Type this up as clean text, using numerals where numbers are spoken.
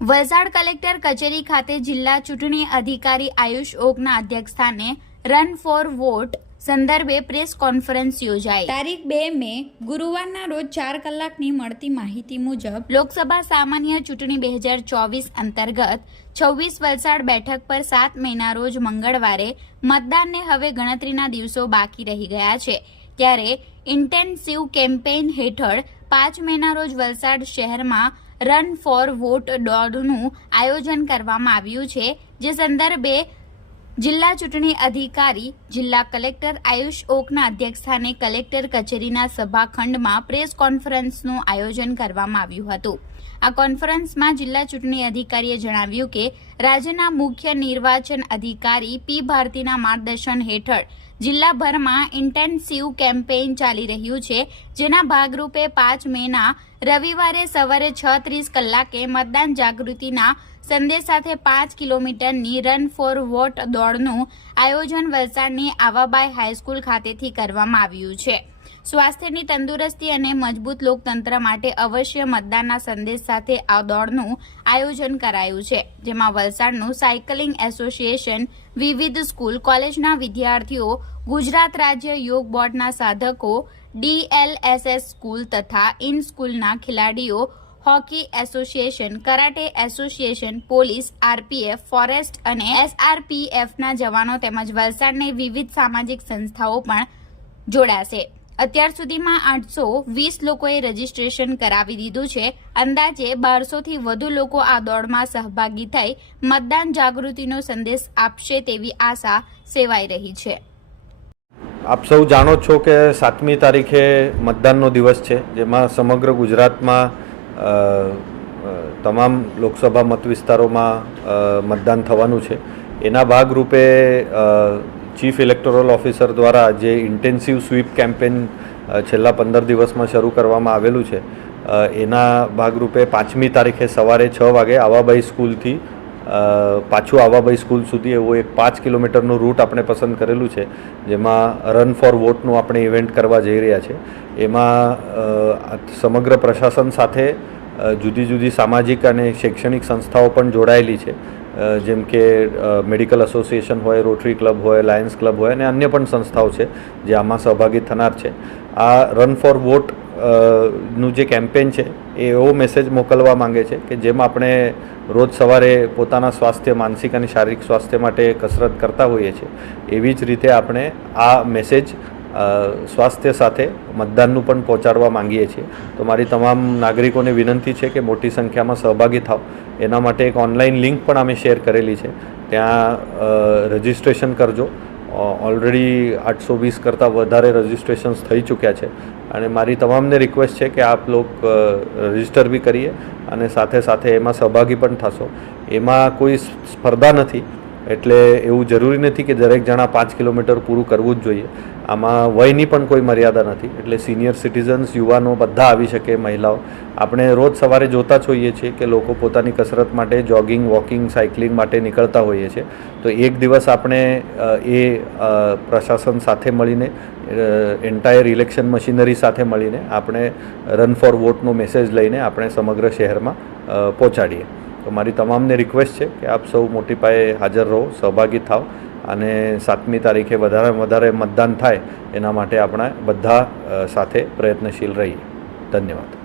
Valsad collector કચેરી ખાતે જિલ્લા ચૂંટણી અધિકારી આયુષ ઓકના અધ્યક્ષસ્થાને રન ફોર વોટ સંદર્ભે પ્રેસ કોન્ફરન્સ યોજાઈ। તારીખ 2 મે ગુરુવારના રોજ 4 કલાકની મળતી માહિતી મુજબ લોકસભા સામાન્ય ચૂંટણી 2024 અંતર્ગત 26 વલસાડ બેઠક પર 7 મેના રોજ મંગળવારે મતદાનને હવે ગણતરીના દિવસો બાકી રહી ગયા છે, ત્યારે ઇન્ટેન્સિવ કેમ્પેઇન હેઠળ 5 મેના રોજ વલસાડ શહેરમાં રન ફોર વોટ દોડનું આયોજન કરવામાં આવ્યું છે, જે સંદર્ભે જિલ્લા ચૂંટણી અધિકારી જિલ્લા કલેક્ટર આયુષ ઓકના અધ્યક્ષસ્થાને કલેક્ટર કચેરીના સભાખંડમાં પ્રેસ કોન્ફરન્સનું આયોજન કરવામાં આવ્યું હતું। આ કોન્ફરન્સમાં જિલ્લા ચૂંટણી અધિકારીએ જણાવ્યું કે રાજ્યના મુખ્ય નિર્વાચન અધિકારી પી ભારતીના માર્ગદર્શન હેઠળ જિલ્લાભરમાં ઇન્ટેન્સિવ કેમ્પેઇન ચાલી રહ્યું છે, જેના ભાગરૂપે 5 મેના રવિવારે સવારે 6:30 કલાકે મતદાન જાગૃતિના સંદેશ સાથે 5 કિલોમીટરની રન ફોર વોટ દોડનું આયોજન વલસાડની આવાબાઈ હાઈસ્કૂલ ખાતેથી કરવામાં આવ્યું છે। સ્વાસ્થ્યની તંદુરસ્તી અને મજબૂત લોકતંત્ર માટે અવશ્ય મતદાનના સંદેશ સાથે આ દોડનું આયોજન કરાયું છે, જેમાં વલસાડનું સાયકલિંગ એસોસિએશન, વિવિધ સ્કૂલ કોલેજના વિદ્યાર્થીઓ, ગુજરાત રાજ્ય યોગ બોર્ડના સાધકો, DLSS સ્કૂલ તથા ઇન સ્કૂલના ખેલાડીઓ, hockey association, karate association, police, RPF, forest અને SRPFના જવાનો તેમજ વલસાડની વિવિધ સામાજિક સંસ્થાઓ પણ જોડાશે। અત્યાર સુધીમાં 820 લોકોએ રજીસ્ટ્રેશન કરાવી દીધું છે। અંદાજે 1200થી વધુ લોકો આ દોડમાં સહભાગી થઈ મતદાન જાગૃતિનો સંદેશ આપશે તેવી આશા સેવાઈ રહી છે। આપ સૌ જાણો છો કે 7મી તારીખે મતદાનનો દિવસ છે, જેમાં સમગ્ર ગુજરાતમાં તમામ લોકસભા મત વિસ્તારોમાં મતદાન થવાનું છે। એના ભાગરૂપે ચીફ ઇલેક્ટોરલ ઓફિસર દ્વારા જે ઇન્ટેન્સિવ સ્વીપ કેમ્પેન છેલ્લા 15 દિવસમાં શરૂ કરવામાં આવેલું છે, એના ભાગરૂપે 5મી તારીખે સવારે 6 વાગે આવાબાઈ સ્કૂલથી પાછું આવાબાઈ સ્કૂલ સુધી એવો એક 5 કિલોમીટરનું રૂટ આપણે પસંદ કરેલું છે, જેમાં રન ફોર વોટનું આપણે ઇવેન્ટ કરવા જઈ રહ્યા છે। એમાં સમગ્ર પ્રશાસન સાથે જુદી જુદી સામાજિક અને શૈક્ષણિક સંસ્થાઓ પણ જોડાયેલી છે, જેમ કે મેડિકલ એસોસિએશન હોય, રોટરી ક્લબ હોય, લાયન્સ ક્લબ હોય અને અન્ય પણ સંસ્થાઓ છે જે આમાં સહભાગી થનાર છે। આ રન ફોર વોટ નું જે કેમ્પેન છે એ એવો મેસેજ મોકલવા માંગે છે કે જેમ આપણે રોજ સવારે પોતાના સ્વાસ્થ્ય, માનસિક અને શારીરિક સ્વાસ્થ્ય માટે કસરત કરતા હોઈએ છીએ, એવી જ રીતે આપણે આ મેસેજ સ્વાસ્થ્ય સાથે મતદાનનું પણ પહોંચાડવા માંગીએ છીએ। તો મારી તમામ નાગરિકોને વિનંતી છે કે મોટી સંખ્યામાં સહભાગી થાવ। એના માટે એક ઓનલાઈન લિંક પણ અમે શેર કરેલી છે, ત્યાં રજિસ્ટ્રેશન કરજો। ઓલરેડી 820 કરતાં વધારે રજિસ્ટ્રેશન્સ થઈ ચૂક્યા છે અને મારી તમામને રિક્વેસ્ટ છે કે આપ લોગ રજિસ્ટર બી કરીએ અને સાથે સાથે એમાં સહભાગી પણ થશો। એમાં કોઈ સ્પર્ધા નથી, એટલે એવું જરૂરી નથી કે દરેક જણા 5 કિલોમીટર પૂરું કરવું જ જોઈએ। આમાં વયની પણ કોઈ મર્યાદા નથી, એટલે સિનિયર સિટીઝન્સ, યુવાનો બધા આવી શકે, મહિલાઓ। આપણે રોજ સવારે જોતા જ હોઈએ છીએ કે લોકો પોતાની કસરત માટે જોગિંગ, વોકિંગ, સાયકલિંગ માટે નીકળતા હોઈએ છીએ। તો એક દિવસ આપણે એ પ્રશાસન સાથે મળીને, એન્ટાયર ઇલેક્શન મશીનરી સાથે મળીને આપણે રન ફોર વોટનો મેસેજ લઈને આપણે સમગ્ર શહેરમાં પહોંચાડીએ। તો મારી તમામને રિક્વેસ્ટ છે કે આપ સૌ મોટી પાયે હાજર રહો, સહભાગી થાવ અને 7મી તારીખે વધારેમાં વધારે મતદાન થાય એના માટે આપણે બધા સાથે પ્રયત્નશીલ રહીએ। ધન્યવાદ।